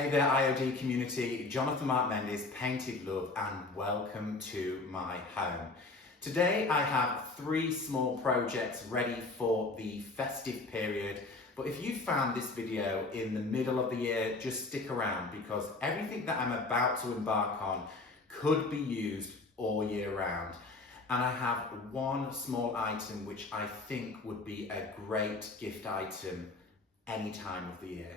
Hey there IOD community, Jonathon Marc Mendes, Painted Love, and welcome to my home. Today I have 3 small projects ready for the festive period, but if you found this video in the middle of the year, just stick around because everything that I'm about to embark on could be used all year round. And I have one small item which I think would be a great gift item any time of the year.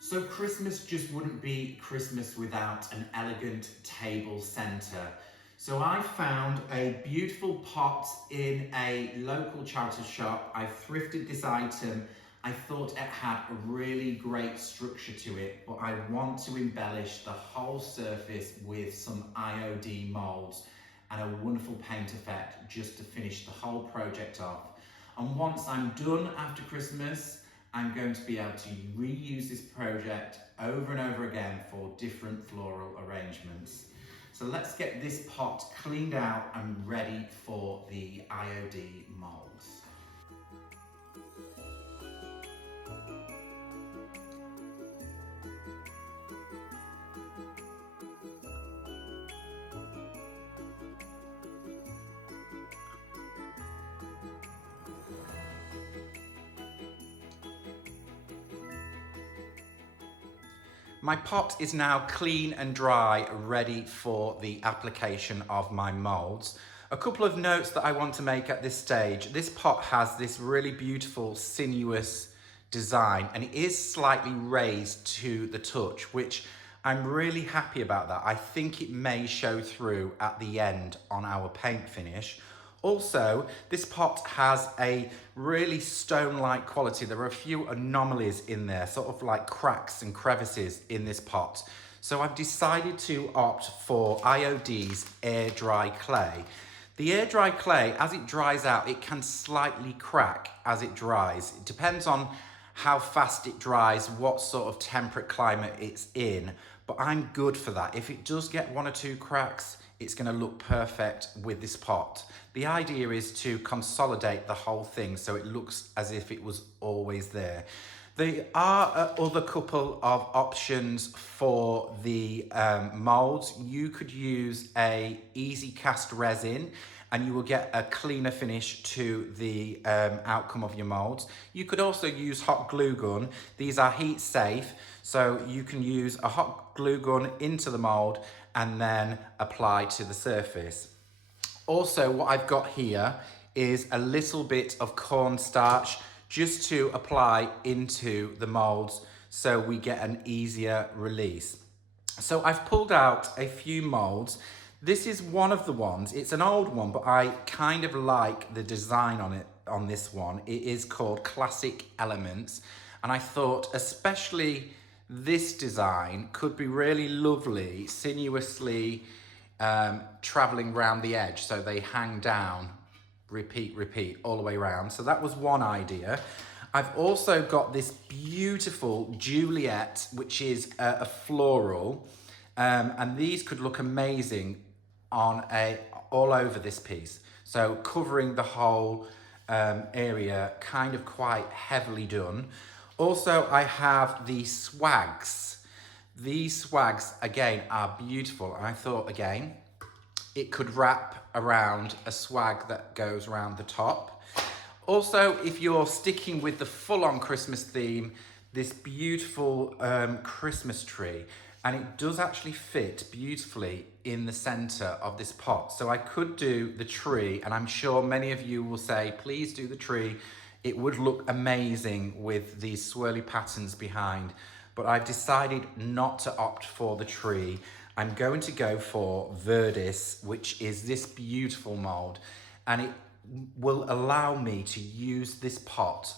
So Christmas just wouldn't be Christmas without an elegant table centre. So I found a beautiful pot in a local charity shop. I thrifted this item. I thought it had a really great structure to it, but I want to embellish the whole surface with some IOD moulds and a wonderful paint effect just to finish the whole project off. And once I'm done after Christmas, I'm going to be able to reuse this project over and over again for different floral arrangements. So let's get this pot cleaned out and ready for the IOD molds. My pot is now clean and dry, ready for the application of my molds. A couple of notes that I want to make at this stage. This pot has this really beautiful sinuous design and it is slightly raised to the touch, which I'm really happy about that. I think it may show through at the end on our paint finish. Also, this pot has a really stone-like quality. There are a few anomalies in there, sort of like cracks and crevices in this pot. So I've decided to opt for IOD's air dry clay. The air dry clay, as it dries out, it can slightly crack as it dries. It depends on how fast it dries, what sort of temperate climate it's in, but I'm good for that. If it does get 1 or 2 cracks, it's going to look perfect with this pot. The idea is to consolidate the whole thing so it looks as if it was always there. There are other couple of options for the molds. You could use a easy cast resin and you will get a cleaner finish to the outcome of your molds. You could also use hot glue gun. These are heat safe, so you can use a hot glue gun into the mold and then apply to the surface. Also, what I've got here is a little bit of cornstarch just to apply into the molds so we get an easier release. So I've pulled out a few molds. This is one of the ones. It's an old one, but I kind of like the design on it, on this one. It is called Classic Elements. And I thought especially this design could be really lovely, sinuously traveling around the edge. So they hang down, repeat all the way around. So that was one idea. I've also got this beautiful Juliet, which is a floral. And these could look amazing on all over this piece. So covering the whole area, kind of quite heavily done. Also, I have the swags. These swags, again, are beautiful. And I thought, again, it could wrap around a swag that goes around the top. Also, if you're sticking with the full-on Christmas theme, this beautiful Christmas tree. And it does actually fit beautifully in the center of this pot. So I could do the tree, and I'm sure many of you will say, please do the tree. It would look amazing with these swirly patterns behind, but I've decided not to opt for the tree. I'm going to go for Veridis, which is this beautiful mold, and it will allow me to use this pot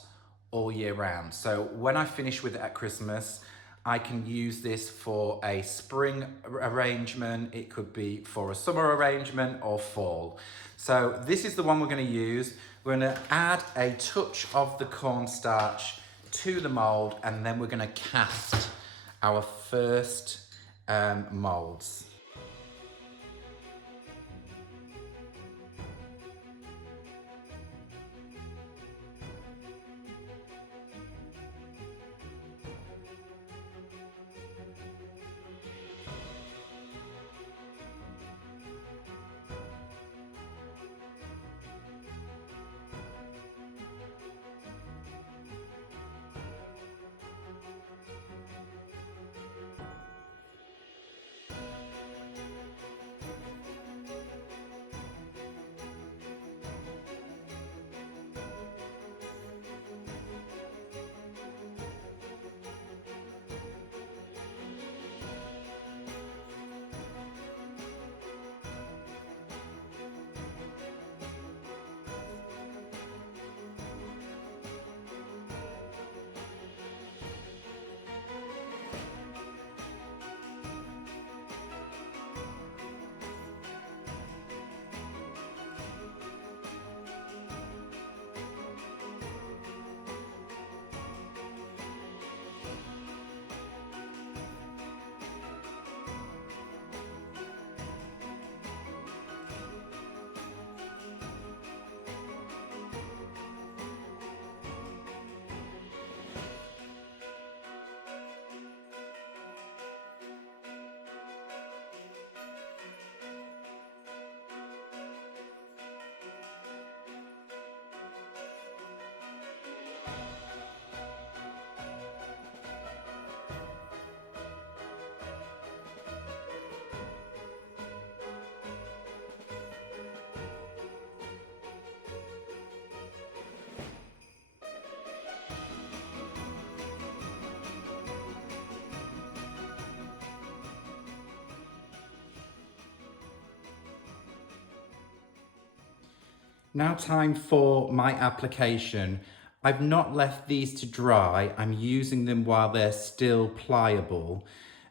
all year round. So when I finish with it at Christmas, I can use this for a spring arrangement. It could be for a summer arrangement or fall. So this is the one we're going to use. We're going to add a touch of the cornstarch to the mold, and then we're going to cast our first molds. Now time for my application. I've not left these to dry. I'm using them while they're still pliable.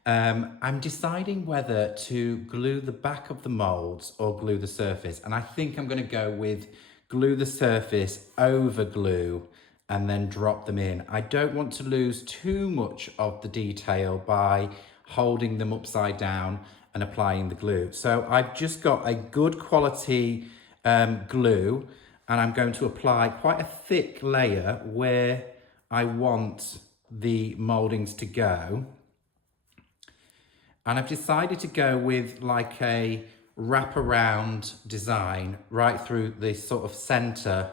I'm deciding whether to glue the back of the molds or glue the surface. And I think I'm going to go with glue the surface over glue and then drop them in. I don't want to lose too much of the detail by holding them upside down and applying the glue. So I've just got a good quality glue, and I'm going to apply quite a thick layer where I want the mouldings to go. And I've decided to go with like a wraparound design right through the sort of center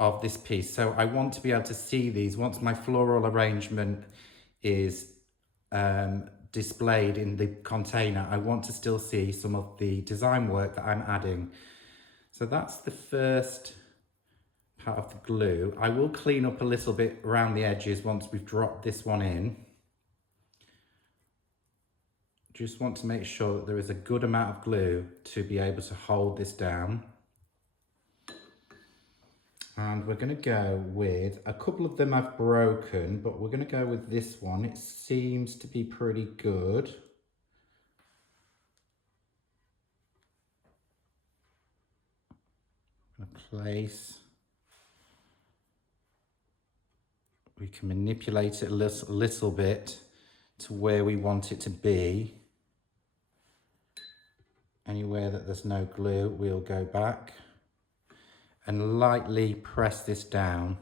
of this piece. So I want to be able to see these once my floral arrangement is displayed in the container. I want to still see some of the design work that I'm adding. So that's the first part of the glue. I will clean up a little bit around the edges once we've dropped this one in. Just want to make sure that there is a good amount of glue to be able to hold this down. And we're going to go with, a couple of them I've broken, but we're going to go with this one. It seems to be pretty good. I'm going to place. We can manipulate it a little bit to where we want it to be. Anywhere that there's no glue, we'll go back and lightly press this down.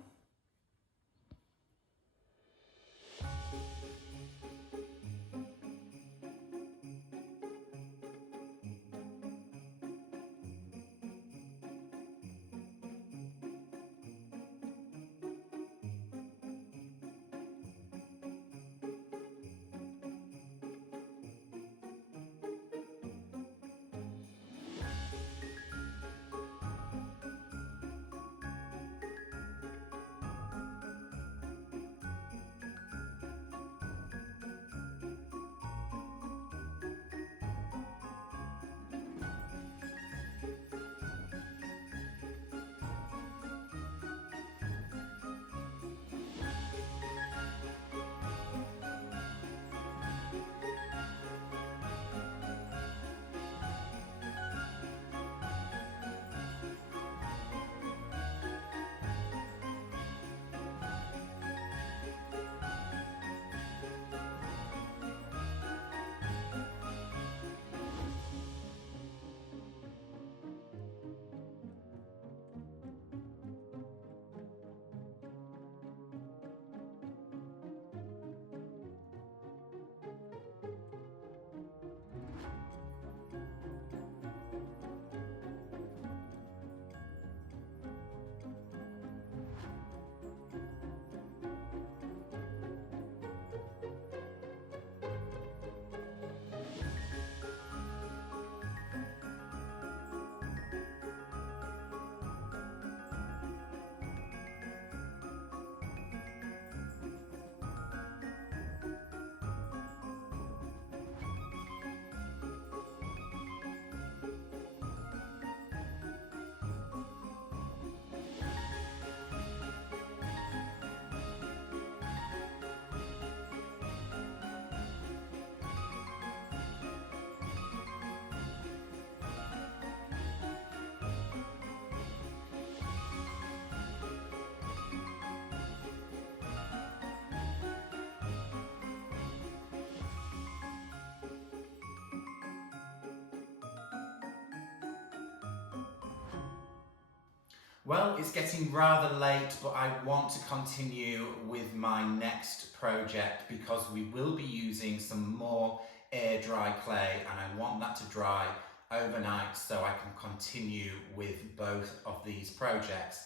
Well, it's getting rather late, but I want to continue with my next project because we will be using some more air dry clay, and I want that to dry overnight so I can continue with both of these projects.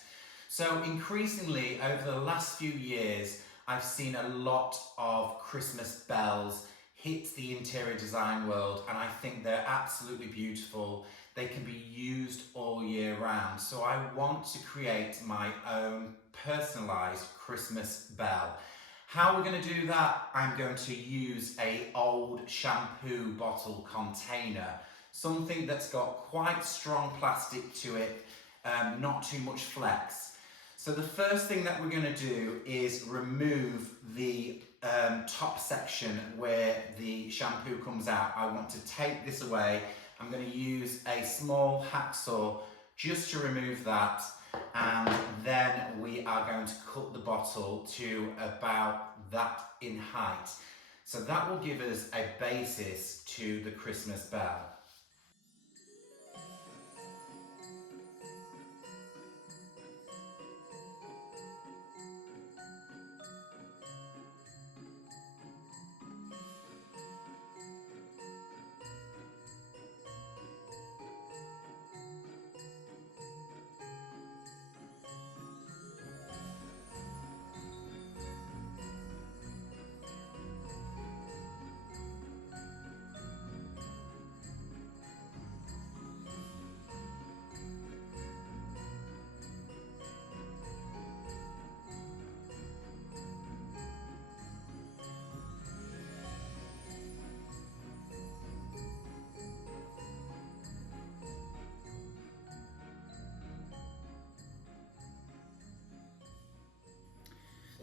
So increasingly over the last few years, I've seen a lot of Christmas bells hit the interior design world, and I think they're absolutely beautiful. They can be used all year round. So I want to create my own personalized Christmas bell. How we're going to do that, I'm going to use an old shampoo bottle container, something that's got quite strong plastic to it, not too much flex. So the first thing that we're going to do is remove the top section where the shampoo comes out. I want to take this away. I'm going to use a small hacksaw just to remove that, and then we are going to cut the bottle to about that in height. So that will give us a basis to the Christmas bell.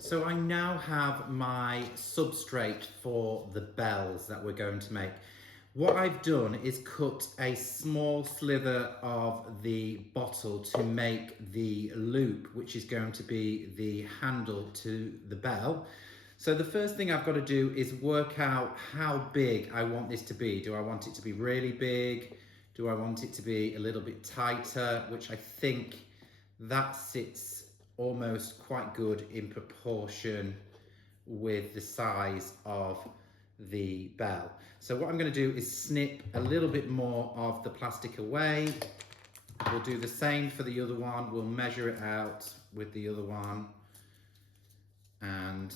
So I now have my substrate for the bells that we're going to make. What I've done is cut a small slither of the bottle to make the loop, which is going to be the handle to the bell. So the first thing I've got to do is work out how big I want this to be. Do I want it to be really big? Do I want it to be a little bit tighter? Which I think that sits almost quite good in proportion with the size of the bell. So what I'm going to do is snip a little bit more of the plastic away. We'll do the same for the other one. We'll measure it out with the other one and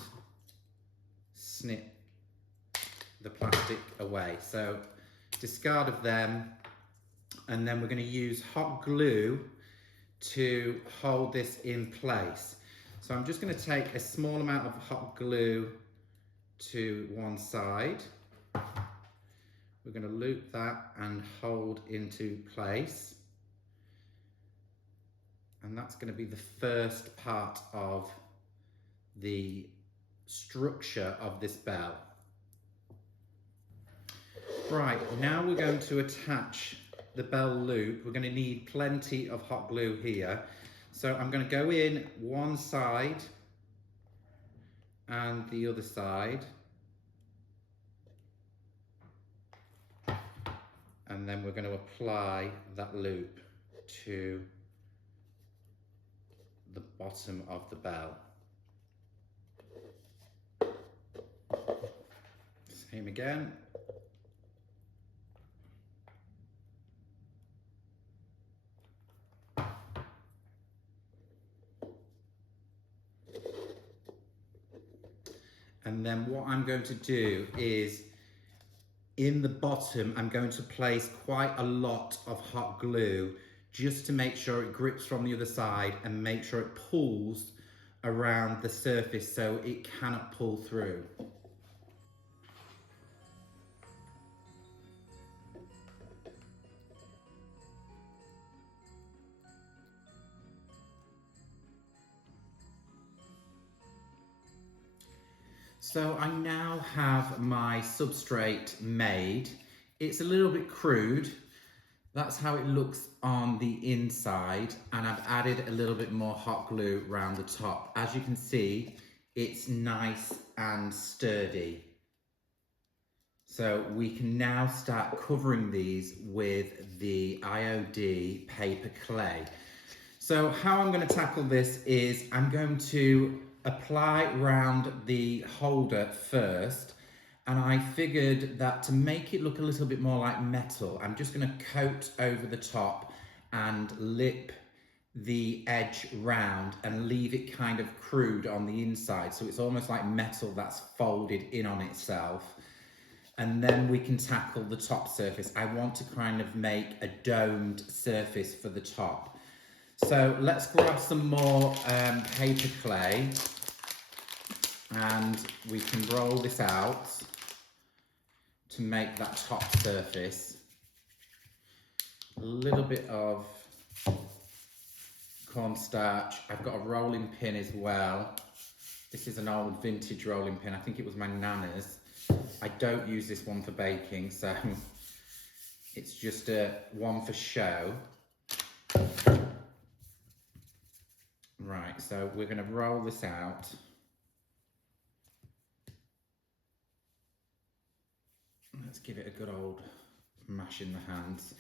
snip the plastic away. So discard of them, and then we're going to use hot glue to hold this in place. So I'm just going to take a small amount of hot glue to one side. We're going to loop that and hold into place. And that's going to be the first part of the structure of this bell. Right, now we're going to attach the bell loop. We're going to need plenty of hot glue here. So I'm going to go in one side and the other side. And then we're going to apply that loop to the bottom of the bell. Same again. And then what I'm going to do is, in the bottom, I'm going to place quite a lot of hot glue just to make sure it grips from the other side and make sure it pulls around the surface so it cannot pull through. So I now have my substrate made. It's a little bit crude. That's how it looks on the inside, and I've added a little bit more hot glue around the top. As you can see, it's nice and sturdy. So we can now start covering these with the IOD paper clay. So how I'm going to tackle this is I'm going to apply round the holder first, and I figured that to make it look a little bit more like metal, I'm just going to coat over the top and lip the edge round and leave it kind of crude on the inside, so it's almost like metal that's folded in on itself. And then we can tackle the top surface. I want to kind of make a domed surface for the top. So let's grab some more paper clay and we can roll this out to make that top surface. A little bit of cornstarch. I've got a rolling pin as well. This is an old vintage rolling pin. I think it was my nana's. I don't use this one for baking, so it's just a one for show. Right, so we're going to roll this out. Let's give it a good old mash in the hands.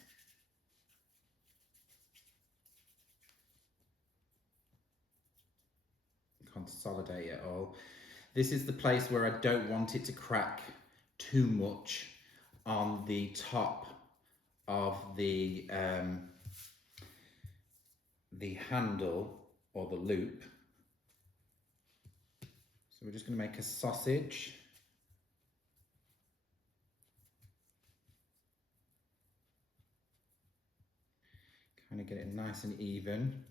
Consolidate it all. This is the place where I don't want it to crack too much on the top of the handle or the loop. So we're just going to make a sausage. Kind of get it nice and even.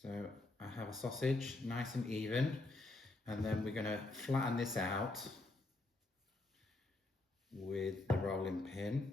So I have a sausage, nice and even, and then we're going to flatten this out with the rolling pin.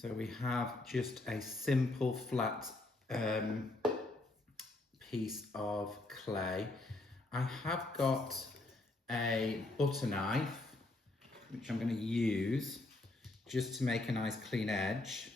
So we have just a simple flat piece of clay. I have got a butter knife, which I'm going to use just to make a nice clean edge.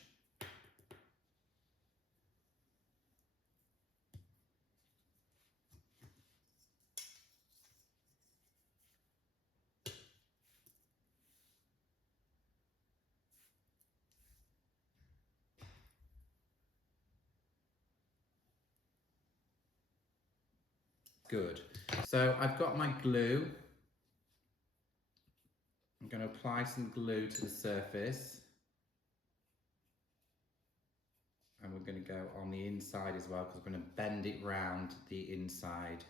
Good. So I've got my glue. I'm going to apply some glue to the surface. And we're going to go on the inside as well, because we're going to bend it round the inside.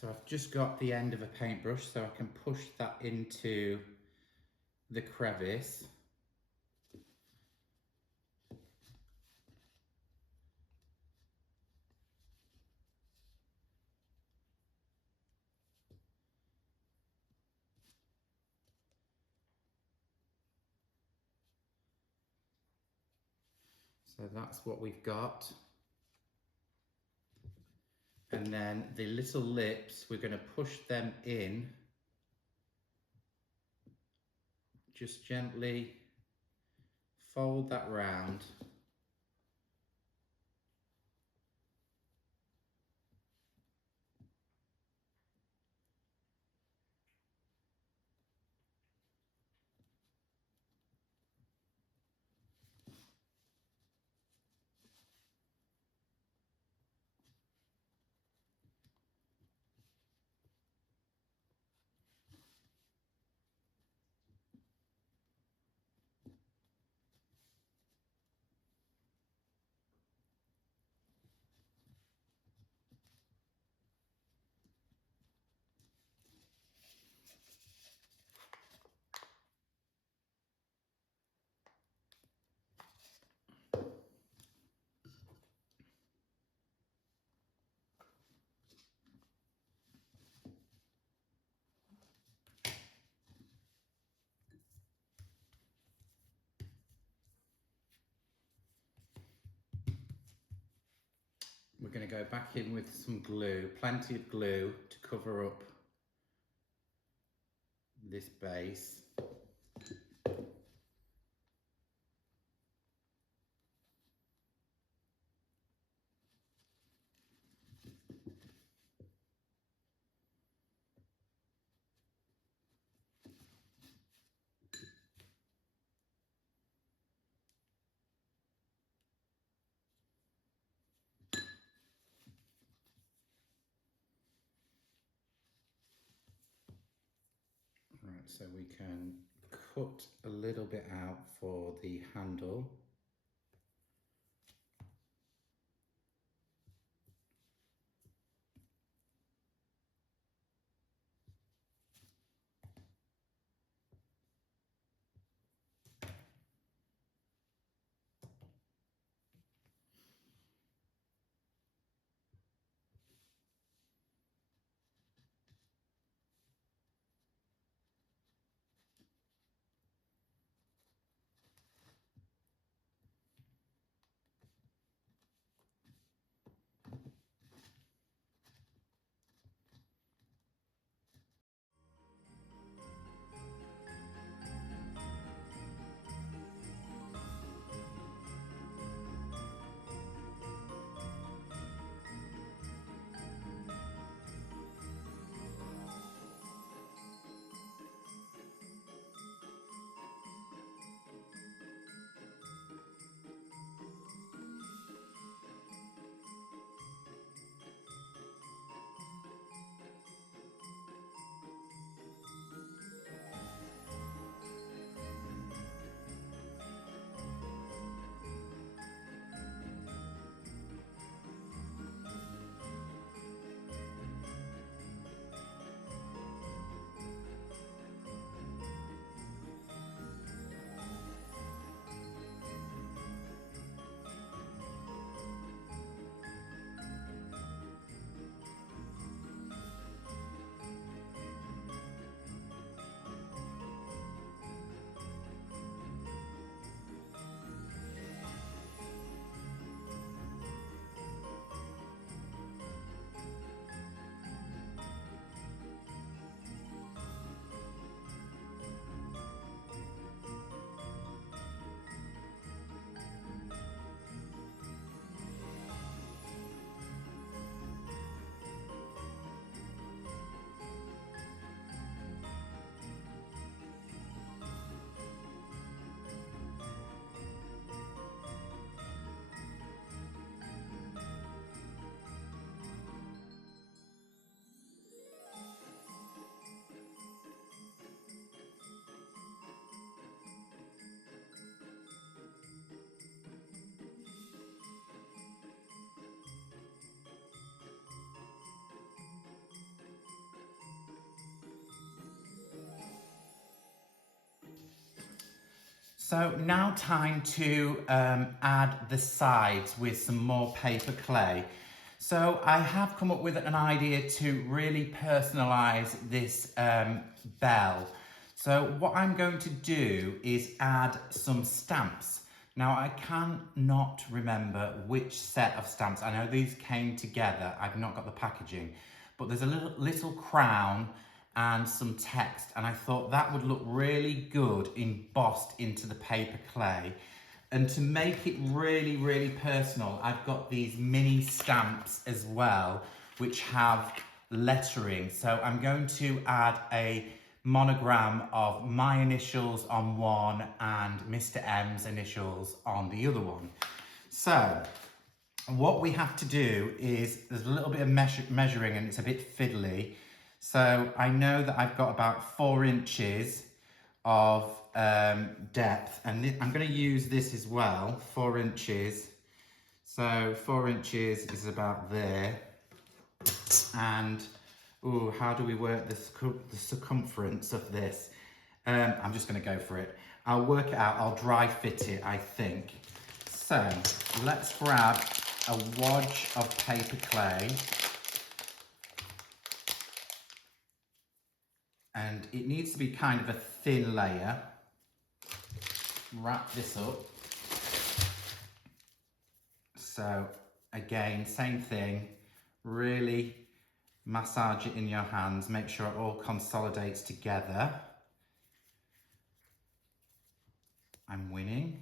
So I've just got the end of a paintbrush, so I can push that into the crevice. So that's what we've got. And then the little lips, we're going to push them in. Just gently fold that round. going to go back in with some glue, plenty of glue to cover up this base. Right, so we can cut a little bit out for the handle. So now time to add the sides with some more paper clay. So I have come up with an idea to really personalize this bell. So what I'm going to do is add some stamps. Now I cannot remember which set of stamps. I know these came together. I've not got the packaging, but there's a little crown and some text, and I thought that would look really good embossed into the paper clay. And to make it really, really personal, I've got these mini stamps as well, which have lettering. So I'm going to add a monogram of my initials on one and Mr. M's initials on the other one. So what we have to do is, there's a little bit of measuring and it's a bit fiddly. So I know that I've got about 4 inches of depth, and I'm going to use this as well, 4 inches. So 4 inches is about there. And ooh, how do we work the circumference of this? I'm just going to go for it. I'll work it out. I'll dry fit it, I think. So let's grab a wodge of paper clay. And it needs to be kind of a thin layer. Wrap this up. So again, same thing, really massage it in your hands, make sure it all consolidates together. I'm winning.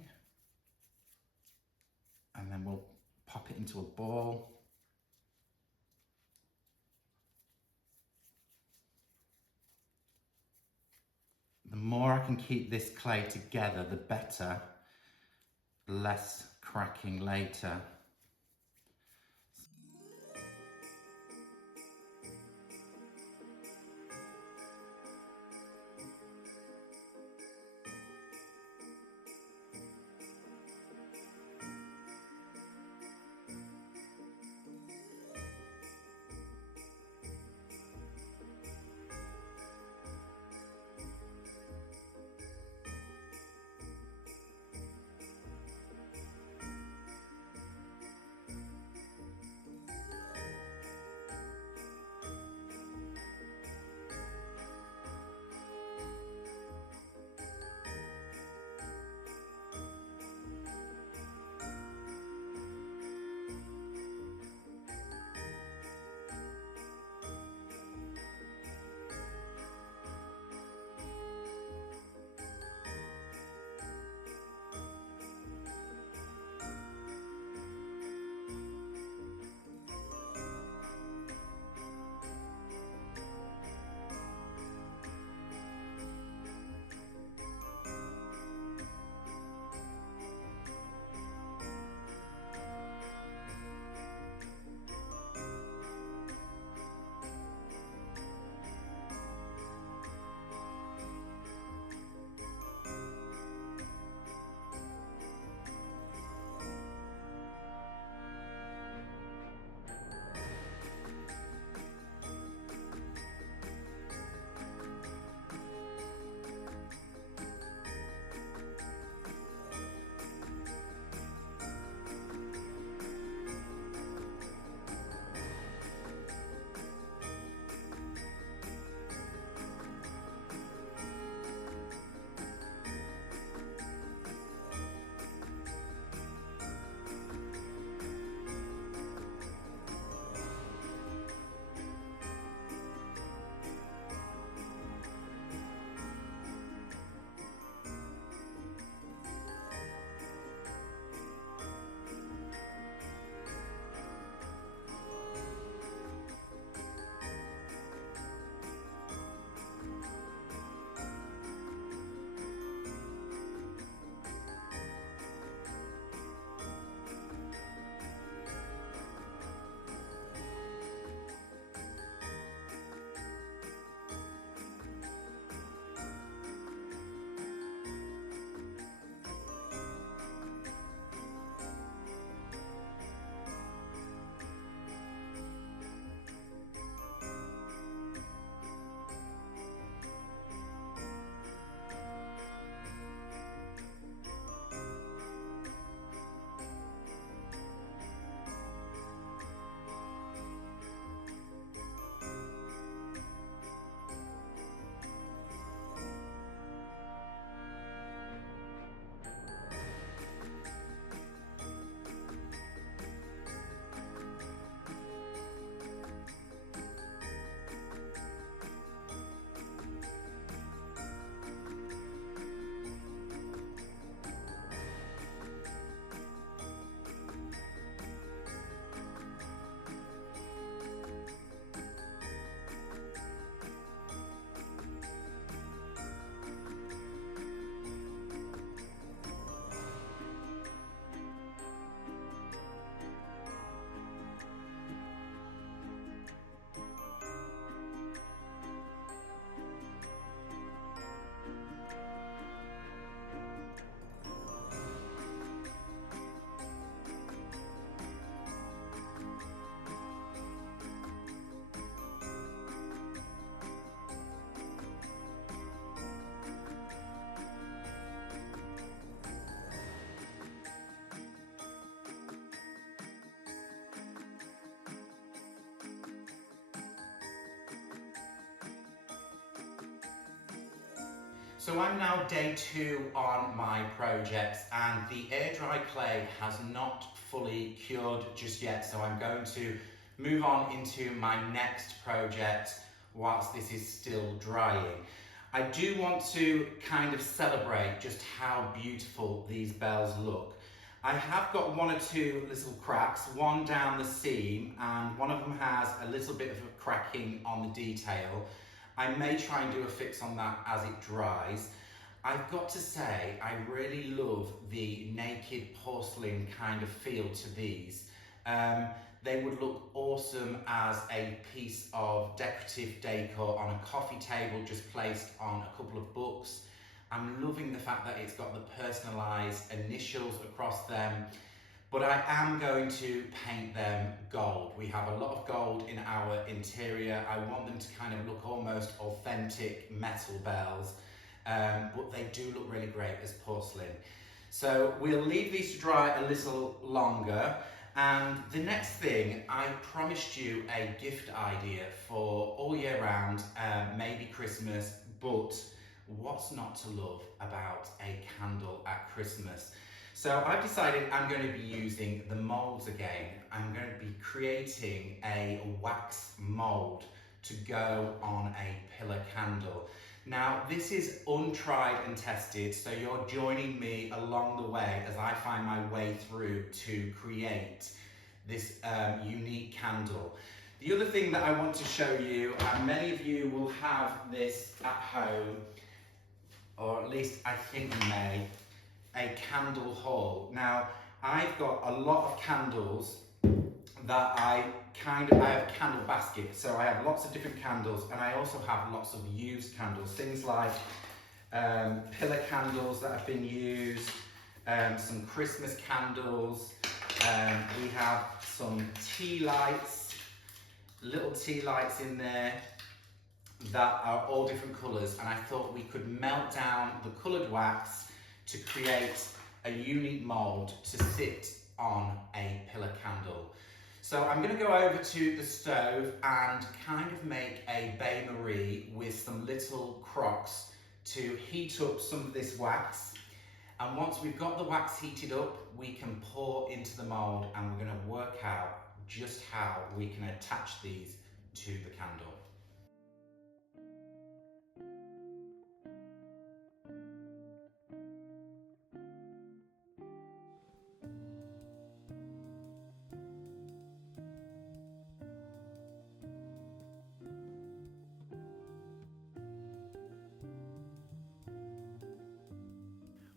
And then we'll pop it into a ball. The more I can keep this clay together, the better, less cracking later. So I'm now day 2 on my projects, and the air dry clay has not fully cured just yet, so I'm going to move on into my next project whilst this is still drying. I do want to kind of celebrate just how beautiful these bells look. I have got one or two little cracks, one down the seam, and one of them has a little bit of a cracking on the detail. I may try and do a fix on that as it dries. I've got to say, I really love the naked porcelain kind of feel to these. They would look awesome as a piece of decorative decor on a coffee table just placed on a couple of books. I'm loving the fact that it's got the personalised initials across them, but I am going to paint them gold. We have a lot of gold in our interior. I want them to kind of look almost authentic metal bells, but they do look really great as porcelain. So we'll leave these to dry a little longer. And the next thing, I promised you a gift idea for all year round, maybe Christmas, but what's not to love about a candle at Christmas? So I've decided I'm going to be using the molds again. I'm going to be creating a wax mold to go on a pillar candle. Now, this is untried and tested, so you're joining me along the way as I find my way through to create this unique candle. The other thing that I want to show you, and many of you will have this at home, or at least I think you may, a candle haul. Now, I've got a lot of candles that I have a candle basket, so I have lots of different candles, and I also have lots of used candles, things like pillar candles that have been used, some Christmas candles, we have some tea lights, little tea lights in there that are all different colours, and I thought we could melt down the coloured wax to create a unique mould to sit on a pillar candle. So I'm going to go over to the stove and kind of make a bain-marie with some little crocks to heat up some of this wax. And once we've got the wax heated up, we can pour into the mould, and we're going to work out just how we can attach these to the candle.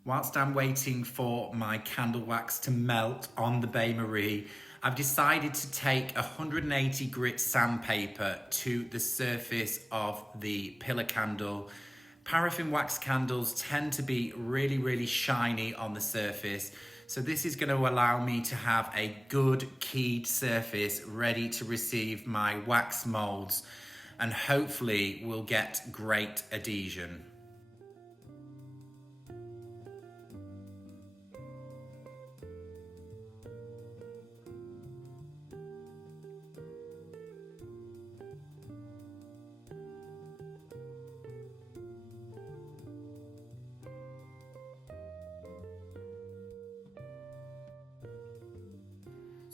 Whilst I'm waiting for my candle wax to melt on the bain-marie, I've decided to take 180 grit sandpaper to the surface of the pillar candle. Paraffin wax candles tend to be really shiny on the surface, so this is going to allow me to have a good keyed surface ready to receive my wax molds, and hopefully we'll get great adhesion.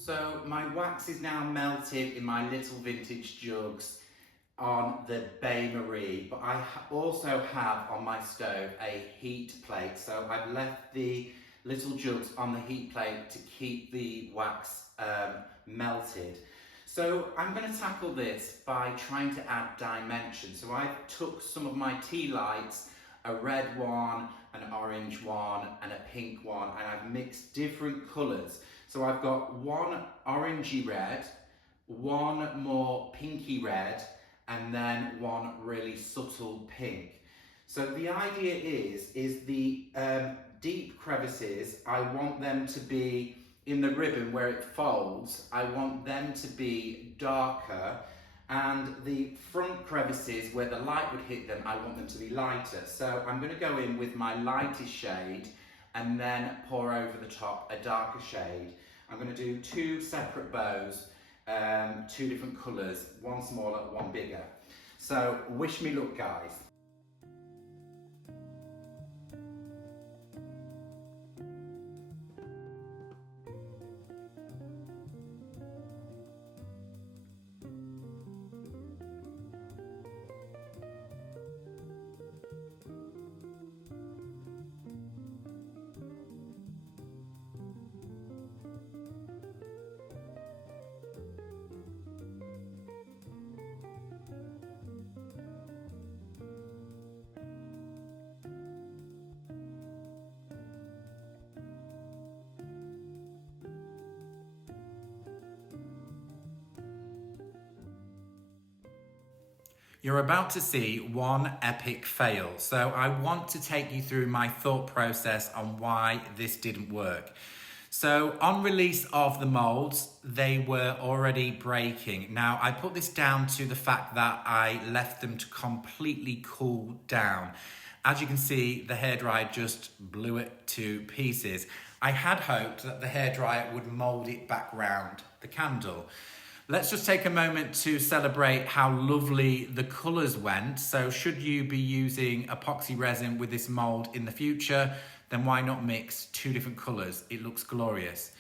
So my wax is now melted in my little vintage jugs on the bain-marie, but I also have on my stove a heat plate. So I've left the little jugs on the heat plate to keep the wax melted. So I'm going to tackle this by trying to add dimension. So I took some of my tea lights, a red one, an orange one, and a pink one, and I've mixed different colours. So I've got one orangey red, one more pinky red, and then one really subtle pink. So the idea is the deep crevices, I want them to be in the ribbon where it folds, I want them to be darker, and the front crevices where the light would hit them, I want them to be lighter. So I'm going to go in with my lightest shade and then pour over the top a darker shade. I'm going to do two separate bows, two different colours, one smaller, one bigger. So wish me luck, guys. You're about to see one epic fail, so I want to take you through my thought process on why this didn't work. So on release of the molds, they were already breaking. Now I put this down to the fact that I left them to completely cool down. As you can see, the hairdryer just blew it to pieces. I had hoped that the hairdryer would mold it back round the candle. Let's just take a moment to celebrate how lovely the colours went. So should you be using epoxy resin with this mould in the future, then why not mix two different colours? It looks glorious.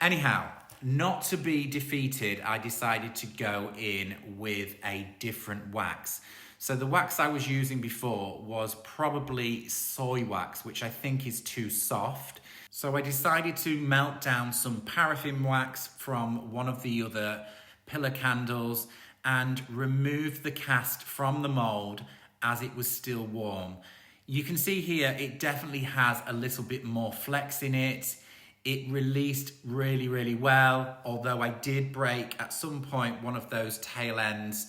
Anyhow, not to be defeated, I decided to go in with a different wax. So the wax I was using before was probably soy wax, which I think is too soft. So I decided to melt down some paraffin wax from one of the other pillar candles and remove the cast from the mold as it was still warm. You can see here it definitely has a little bit more flex in it. It released really, really well, although I did break at some point one of those tail ends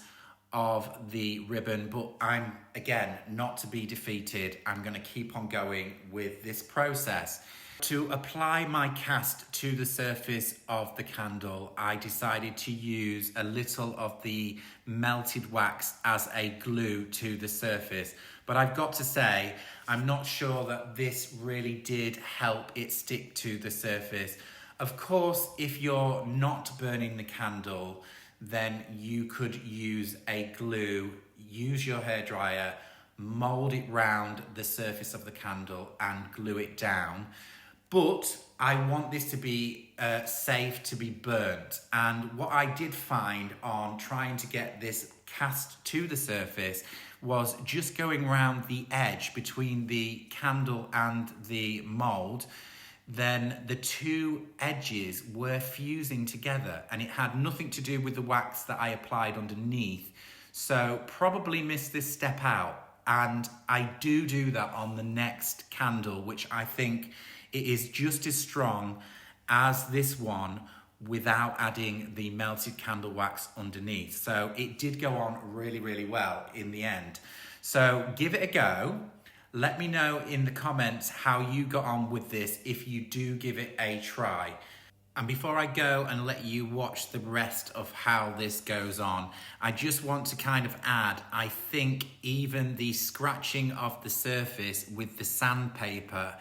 of the ribbon, but I'm, again, not to be defeated. I'm going to keep on going with this process. To apply my cast to the surface of the candle, I decided to use a little of the melted wax as a glue to the surface. But I've got to say, I'm not sure that this really did help it stick to the surface. Of course, if you're not burning the candle, then you could use a glue, use your hairdryer, mold it round the surface of the candle and glue it down. But I want this to be safe to be burnt. And what I did find on trying to get this cast to the surface was just going around the edge between the candle and the mold. Then the two edges were fusing together and it had nothing to do with the wax that I applied underneath. So probably missed this step out. And I do that on the next candle, which I think it is just as strong as this one without adding the melted candle wax underneath. So it did go on really, really well in the end. So give it a go. Let me know in the comments how you got on with this if you do give it a try. And before I go and let you watch the rest of how this goes on, I just want to kind of add, I think even the scratching of the surface with the sandpaper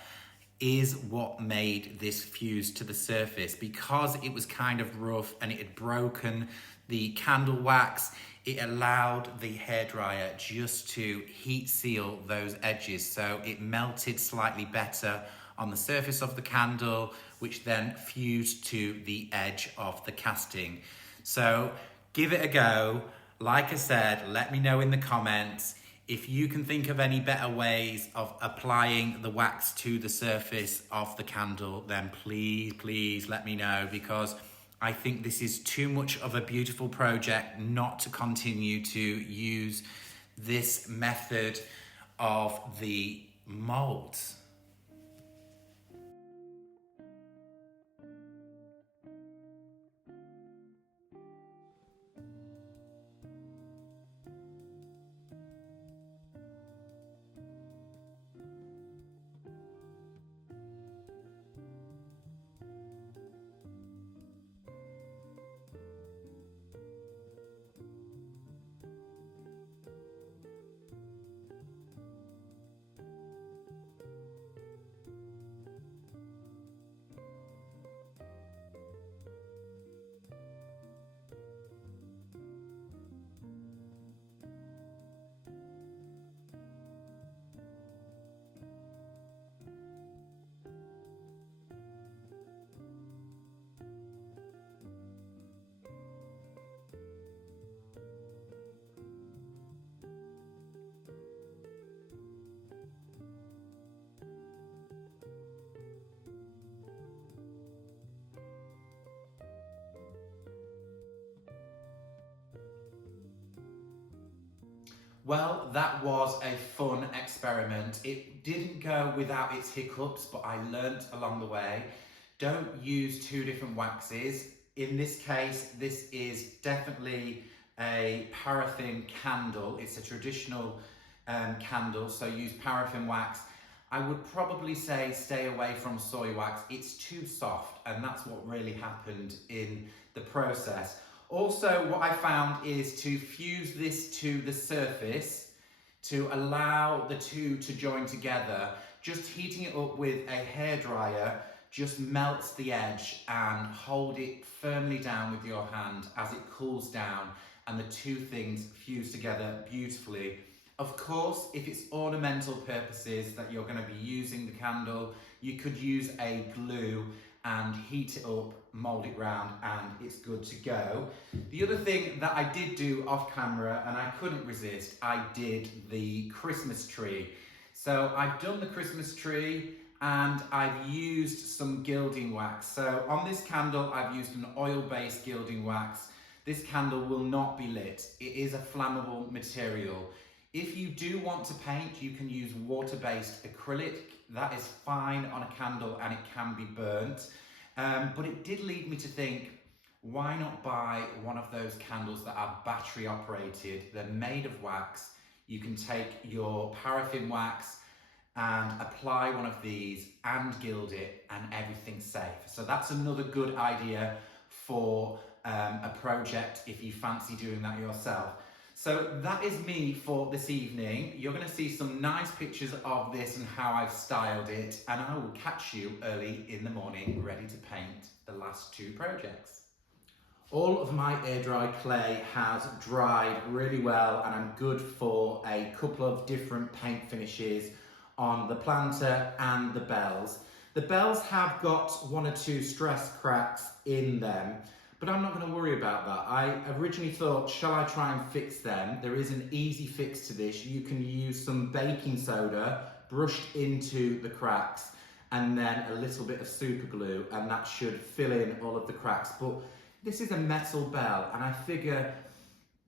is what made this fuse to the surface. Because it was kind of rough and it had broken the candle wax, it allowed the hairdryer just to heat seal those edges. So it melted slightly better on the surface of the candle, which then fused to the edge of the casting. So give it a go. Like I said, let me know in the comments. If you can think of any better ways of applying the wax to the surface of the candle, then please let me know, because I think this is too much of a beautiful project not to continue to use this method of the molds. Well, that was a fun experiment. It didn't go without its hiccups, but I learnt along the way. Don't use two different waxes. In this case, this is definitely a paraffin candle. It's a traditional candle, so use paraffin wax. I would probably say stay away from soy wax. It's too soft, and that's what really happened in the process. Also, what I found is to fuse this to the surface to allow the two to join together. Just heating it up with a hairdryer just melts the edge, and hold it firmly down with your hand as it cools down, and the two things fuse together beautifully. Of course, if it's ornamental purposes that you're going to be using the candle, you could use a glue and heat it up, mold it round, and it's good to go. The other thing that I did do off camera, and I couldn't resist, I did the Christmas tree. So I've done the Christmas tree, and I've used some gilding wax. So on this candle, I've used an oil-based gilding wax. This candle will not be lit. It is a flammable material. If you do want to paint, you can use water-based acrylic. That is fine on a candle, and it can be burnt. But it did lead me to think, why not buy one of those candles that are battery operated? They're made of wax. You can take your paraffin wax and apply one of these and gild it, and everything's safe. So that's another good idea for a project if you fancy doing that yourself. So that is me for this evening. You're going to see some nice pictures of this and how I've styled it, and I will catch you early in the morning ready to paint the last two projects. All of my air dry clay has dried really well, and I'm good for a couple of different paint finishes on the planter and the bells. The bells have got one or two stress cracks in them, but I'm not going to worry about that. I originally thought, shall I try and fix them? There is an easy fix to this. You can use some baking soda brushed into the cracks, and then a little bit of super glue, and that should fill in all of the cracks. But this is a metal bell, and I figure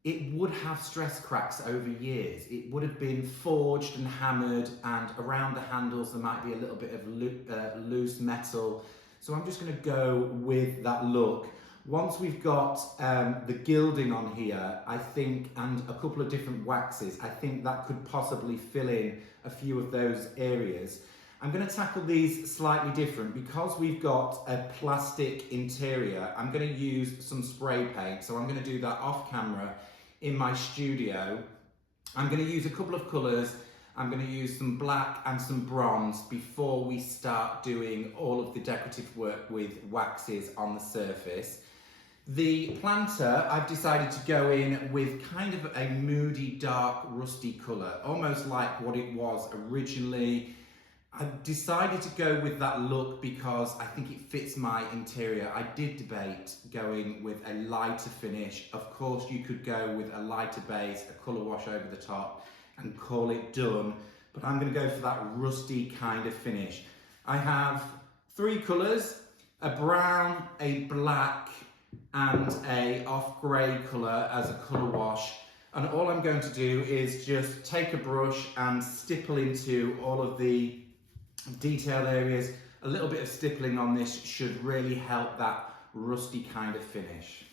it would have stress cracks over years. It would have been forged and hammered, and around the handles there might be a little bit of loose metal. So I'm just going to go with that look. Once we've got the gilding on here, I think, and a couple of different waxes, I think that could possibly fill in a few of those areas. I'm going to tackle these slightly different. Because we've got a plastic interior, I'm going to use some spray paint. So I'm going to do that off camera in my studio. I'm going to use a couple of colours. I'm going to use some black and some bronze before we start doing all of the decorative work with waxes on the surface. The planter, I've decided to go in with kind of a moody, dark, rusty colour, almost like what it was originally. I've decided to go with that look because I think it fits my interior. I did debate going with a lighter finish. Of course, you could go with a lighter base, a colour wash over the top, and call it done. But I'm going to go for that rusty kind of finish. I have three colours, a brown, a black, and a off grey colour as a colour wash. And all I'm going to do is just take a brush and stipple into all of the detail areas. A little bit of stippling on this should really help that rusty kind of finish.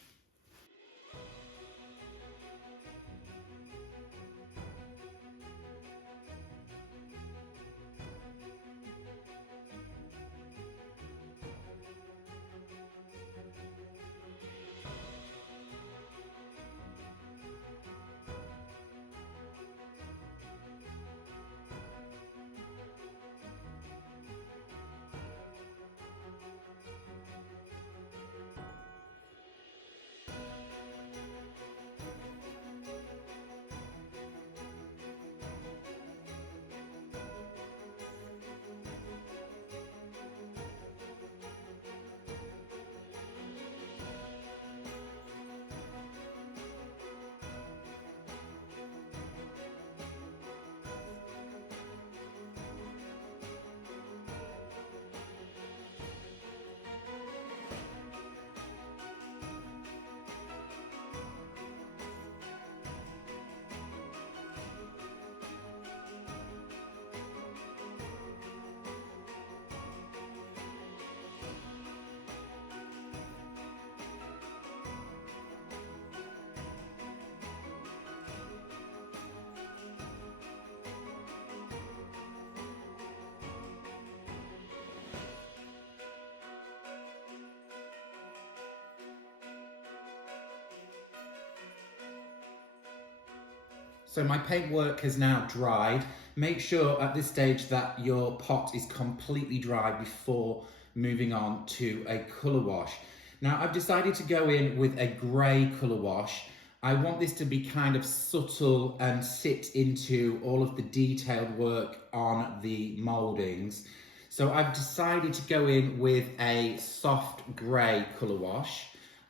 So my paintwork has now dried. Make sure at this stage that your pot is completely dry before moving on to a colour wash. Now I've decided to go in with a grey colour wash. I want this to be kind of subtle and sit into all of the detailed work on the mouldings. So I've decided to go in with a soft grey colour wash.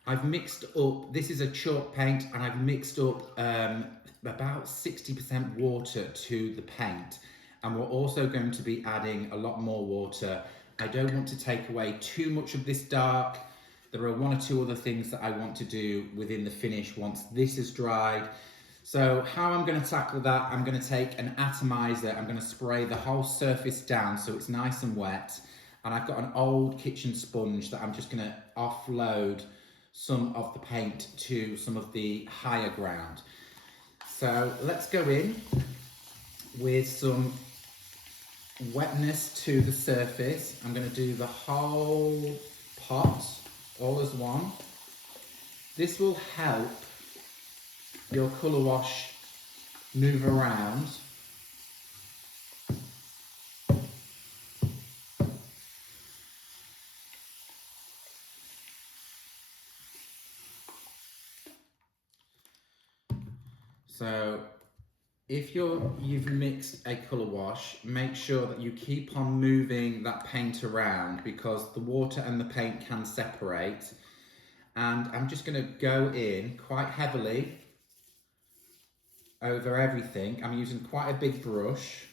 I've mixed up, this is a chalk paint, and I've mixed up about 60% water to the paint. And we're also going to be adding a lot more water. I don't want to take away too much of this dark. There are one or two other things that I want to do within the finish once this is dried. So how I'm going to tackle that, I'm going to take an atomizer, I'm going to spray the whole surface down so it's nice and wet. And I've got an old kitchen sponge that I'm just going to offload some of the paint to some of the higher ground. So let's go in with some wetness to the surface. I'm going to do the whole pot all as one. This will help your colour wash move around. So if you've mixed a colour wash, make sure that you keep on moving that paint around because the water and the paint can separate. And I'm just going to go in quite heavily over everything. I'm using quite a big brush,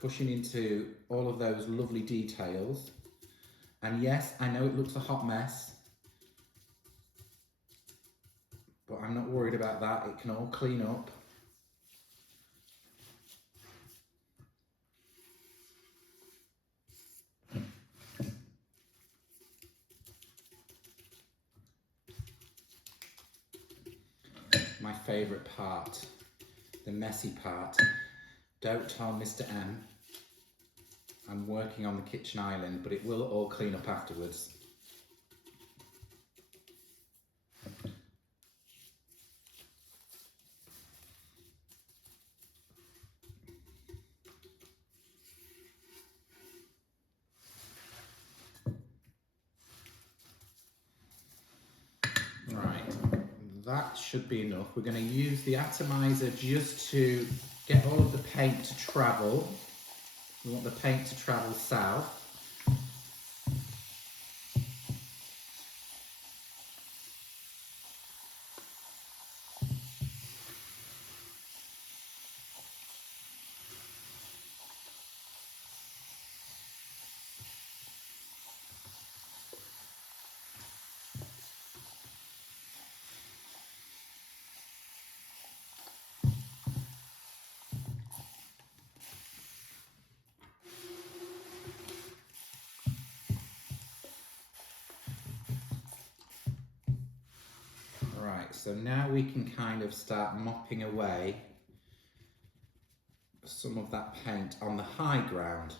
pushing into all of those lovely details. And yes, I know it looks a hot mess, but I'm not worried about that. It can all clean up. My favourite part, the messy part. Don't tell Mr. M I'm working on the kitchen island, but it will all clean up afterwards. That should be enough. We're going to use the atomizer just to get all of the paint to travel. We want the paint to travel south. Right, so now we can kind of start mopping away some of that paint on the high ground.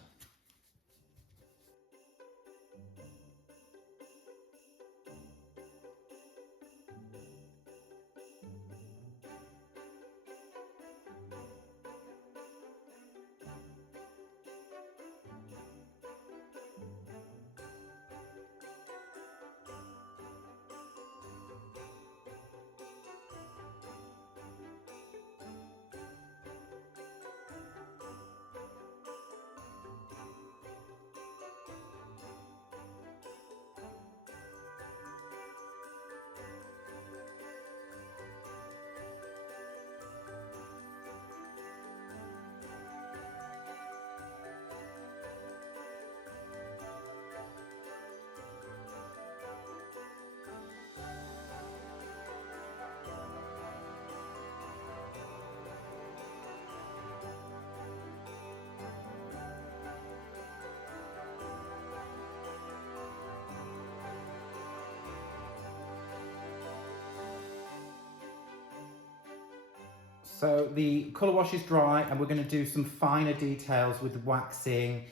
So the colour wash is dry and we're going to do some finer details with waxing,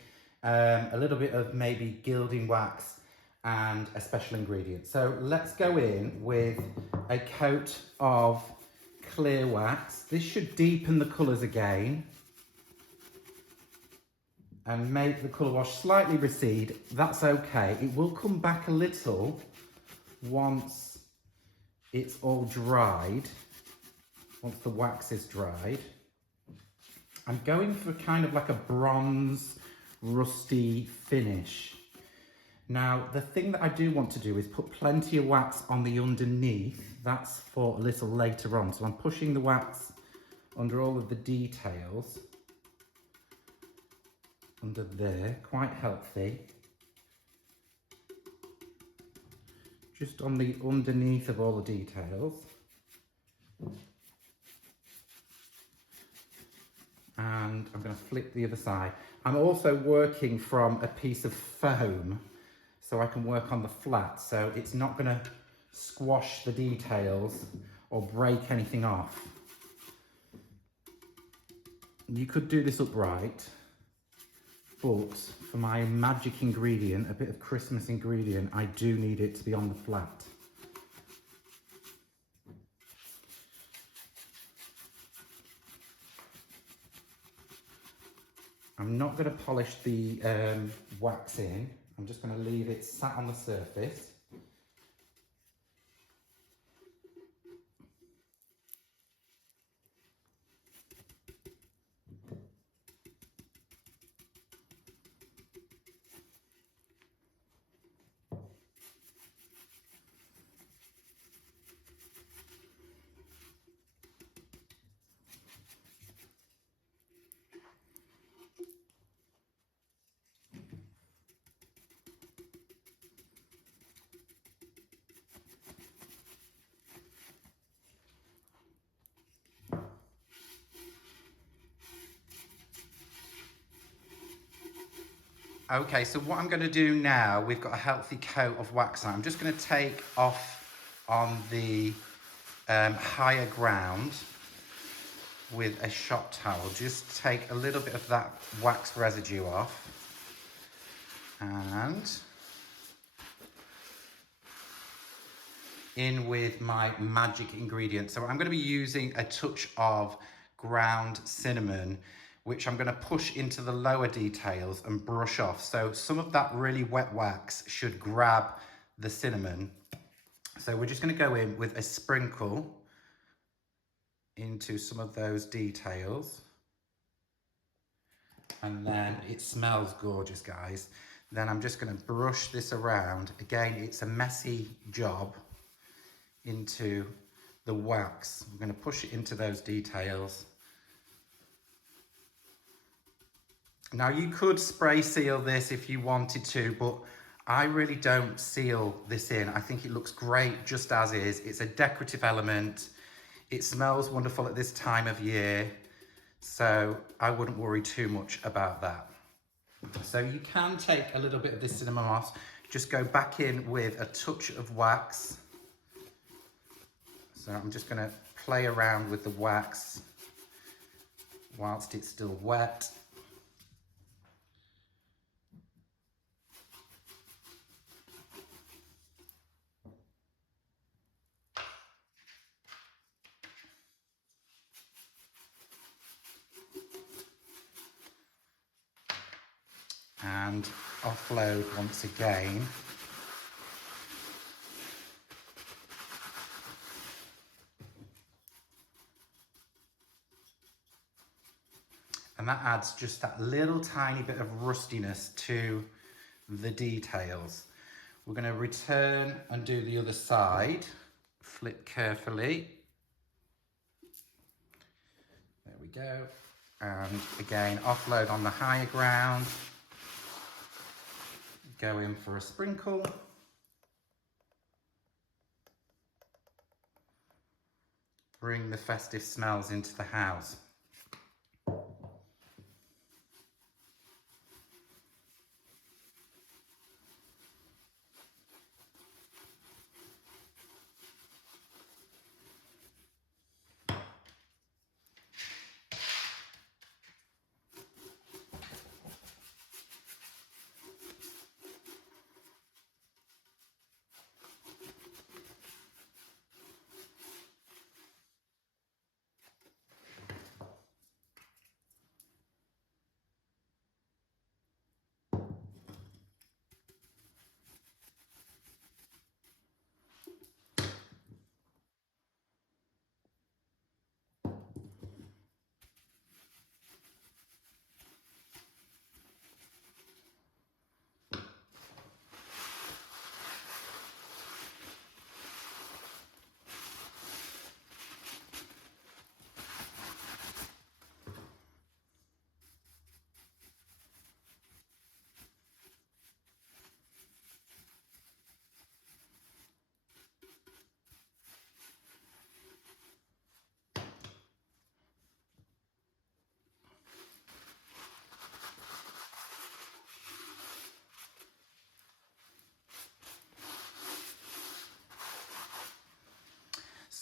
a little bit of maybe gilding wax and a special ingredient. So let's go in with a coat of clear wax. This should deepen the colours again and make the colour wash slightly recede. That's okay. It will come back a little once it's all dried, once the wax is dried. I'm going for kind of like a bronze, rusty finish. Now, the thing that I do want to do is put plenty of wax on the underneath. That's for a little later on. So I'm pushing the wax under all of the details. Under there, quite healthy. Just on the underneath of all the details. And I'm going to flip the other side. I'm also working from a piece of foam so I can work on the flat, so it's not going to squash the details or break anything off. You could do this upright, but for my magic ingredient, a bit of Christmas ingredient, I do need it to be on the flat. I'm not going to polish the wax in. I'm just going to leave it sat on the surface. Okay, so what I'm going to do now, we've got a healthy coat of wax on. I'm just going to take off on the higher ground with a shop towel. Just take a little bit of that wax residue off. And in with my magic ingredient. So I'm going to be using a touch of ground cinnamon, which I'm going to push into the lower details and brush off. So some of that really wet wax should grab the cinnamon. So we're just going to go in with a sprinkle into some of those details. And then it smells gorgeous, guys. Then I'm just going to brush this around. Again, it's a messy job into the wax. I'm going to push it into those details. Now you could spray seal this if you wanted to, but I really don't seal this in. I think it looks great just as is. It's a decorative element. It smells wonderful at this time of year, so I wouldn't worry too much about that. So you can take a little bit of this cinnamon moss, just go back in with a touch of wax. So I'm just going to play around with the wax whilst it's still wet. And offload once again. And that adds just that little tiny bit of rustiness to the details. We're going to return and do the other side. Flip carefully. There we go. And again, offload on the higher ground. Go in for a sprinkle. Bring the festive smells into the house.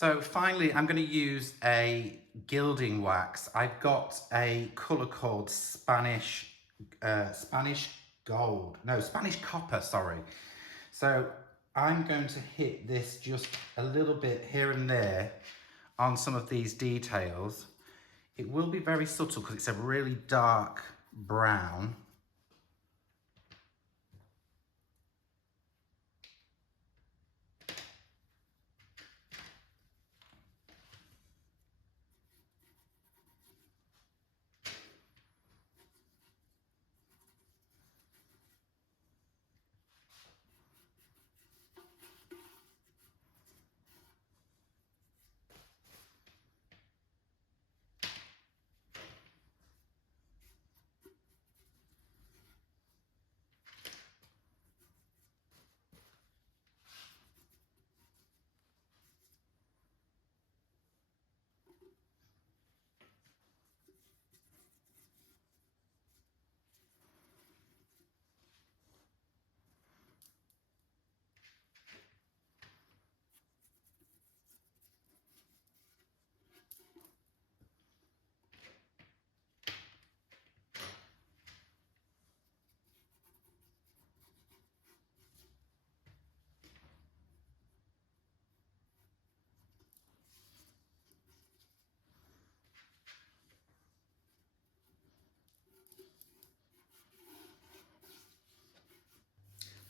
So finally, I'm going to use a gilding wax. I've got a colour called Spanish copper, sorry. So I'm going to hit this just a little bit here and there on some of these details. It will be very subtle because it's a really dark brown.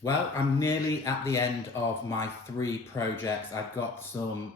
Well, I'm nearly at the end of my 3 projects. I've got some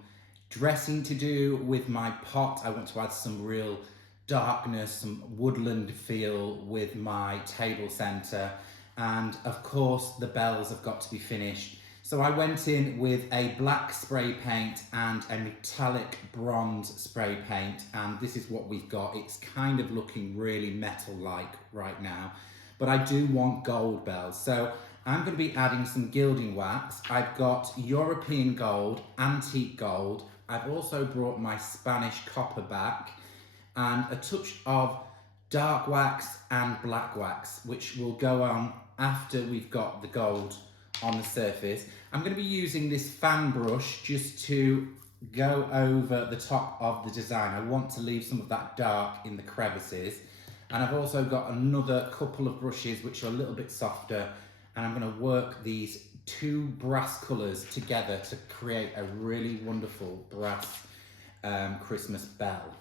dressing to do with my pot. I want to add some real darkness, some woodland feel with my table centre. And of course, the bells have got to be finished. So I went in with a black spray paint and a metallic bronze spray paint. And this is what we've got. It's kind of looking really metal-like right now. But I do want gold bells. So I'm going to be adding some gilding wax. I've got European gold, antique gold. I've also brought my Spanish copper back and a touch of dark wax and black wax, which will go on after we've got the gold on the surface. I'm going to be using this fan brush just to go over the top of the design. I want to leave some of that dark in the crevices. And I've also got another couple of brushes which are a little bit softer, and I'm going to work these 2 brass colours together to create a really wonderful brass Christmas bell.